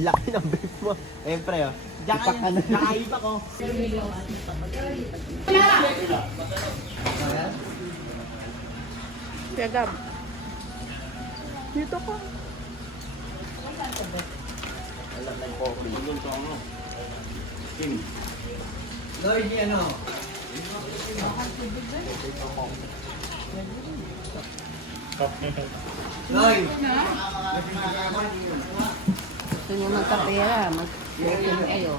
Laki ng beef mo. Siyempre, oh. Ipak ka na. Nakaipak ko. Gagab. Dito ko. Alam ng coffee. Lord, ano? Lord! Gusto niyo magkapera, mag-booking kayo.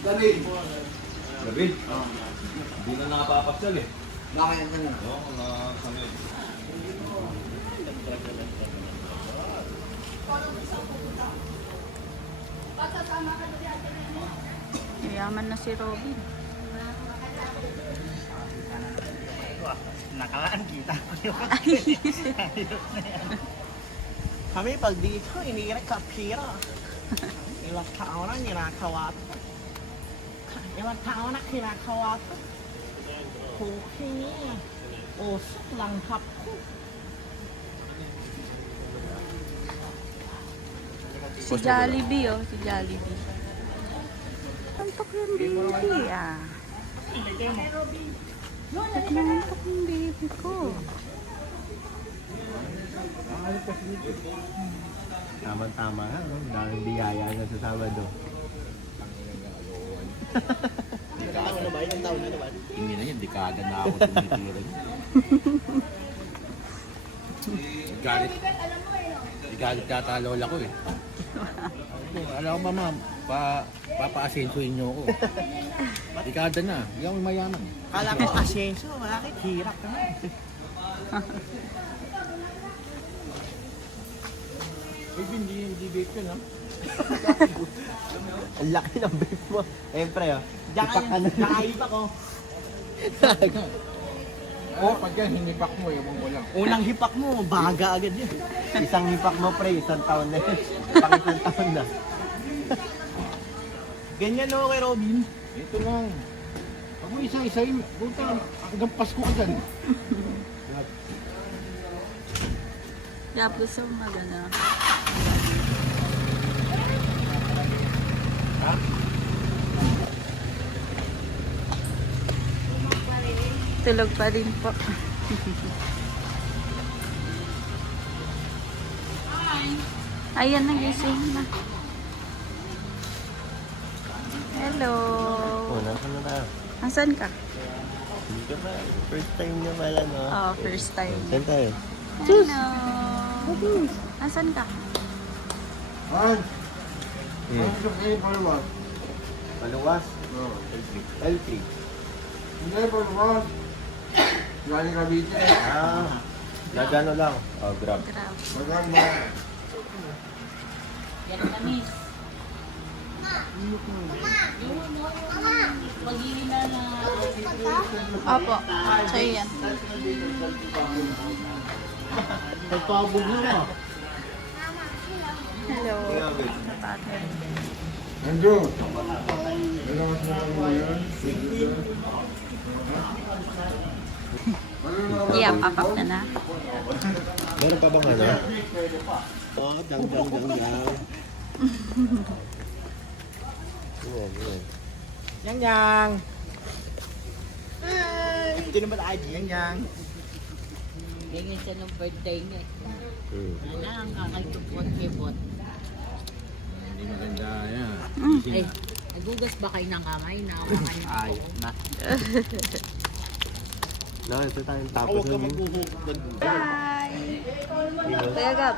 David! David? Hindi na nakapapasyal eh. Bakit ano? Oo, nakasama eh. Mayaman na si Robin. Nakaraan kita ko yung kami pag dito, inirik ka pira. Ilang taon na ginagawa ito. Ilang taon na ginagawa ito. Cooking niya. Usok lang hapko. Si Jollibee, oh. Si Jollibee. Antok yung baby, ah. Antok yung baby ko. Tama-tama ha, no? Daming biyaya na sa Sabado. Ano na ba? Ilang taon na naman? Hindi na yun, di kaagad na ako tumitira niya. Galit. Di galit yata lola ko eh. Alam ko ba ma'am, papa-asensuin niyo ako. Dekada na, hindi ako mayaman. Kala ko asenso, bakit hirap ka na. Hindi bake yun ha. Ang laki ng beef mo. Siyempre, oh. Ipak ka na. Nakaipak ko. Pag yan, hinipak mo, yung mo lang. Unang hipak mo, baga agad yun. Isang hipak mo, pre. Isang taon na yun. Pang isang taon na. Ganyan o kay Robin. Ito lang. Pag mo isa-isayin, puta, hanggang Pasko ka dyan. Yap, gusto mo magana. Tulog pa rin po. Ayan, nagising na. Hello. Oh, nasan na tayo? Asan ka? Hindi ka ba? First time niya pala, no? Oh, first time. Saan tayo? Hello. Asan ka? Paluwas? L3. Hindi, Paluwas. Galing Cavite. Ah. Gagano lang. Oh, grab. Grab. Magkano ba? Yan na, miss. Opo. Sa'yo yan. Nagpabog na. Hello. Tatay. Andrew. Dalawas mo lang mo yun. Yeah, papak na na. Meron pa bang ano? Oh, dang. Yang. Ito naman ID. Yang. Ganyan siya ng birthday niya. Wala, ang kakagtupot-kipot. Hindi maganda yan. Eh, nagugas ba kayo ng kamay? Nakakamay na Ay, na. No, ito tayong tapos Huwag ka nun. maghuhugad. Hi! Kuya Gab.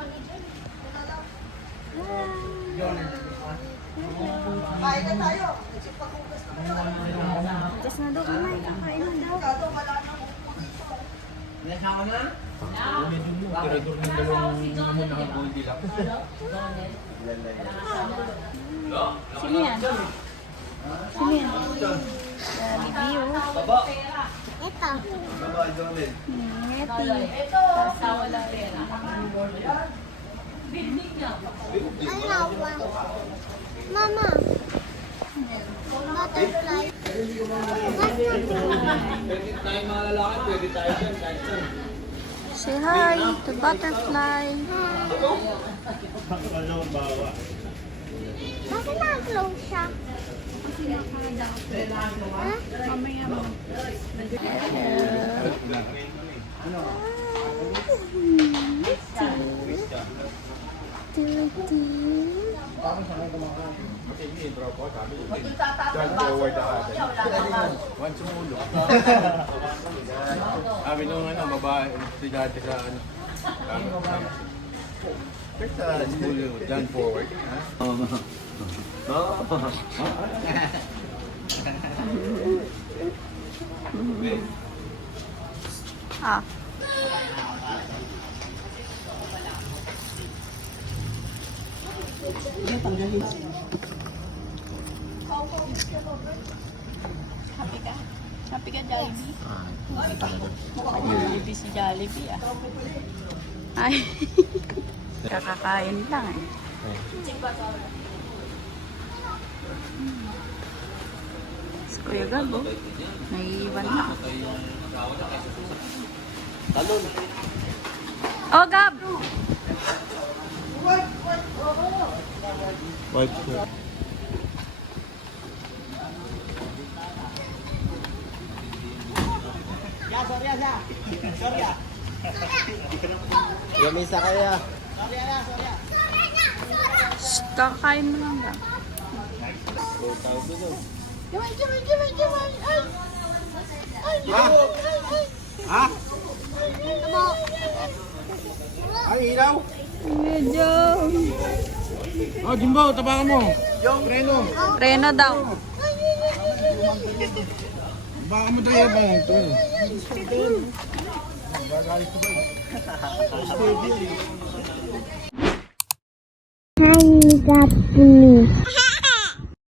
Just na daw, kamay. Kakain na daw. Sino yan? Sino yan? Jollibee, oh. Ito. Mama. Butterfly. Pwede tayo mga lalaki, pwede tayo dyan, kahit saan. Say hi to butterfly. Bakit na-close siya? Mamaya mo. Once sumulo. Sabi nung babae, estudyante sa sumulo, done forward. Ah. Happy ka? Happy ka, Jollibee? Jollibee si Jollibee ah. Ay. Kakakain lang eh. Si Kuya Gabo, naiiwan na. Talon. Oh, Gab! Wipe ko. Ya, sorry ya. Sorry ya. Gamisa kaya. Sorry ya, sorry ya. Shh, kakain mo lang Gab. Ha? Ay, ilaw! Medyo. Oh, Jimbo, tabakan mo. Yung preno. Preno daw. Baka mo tayo ba yung ito? Hi, Gabi.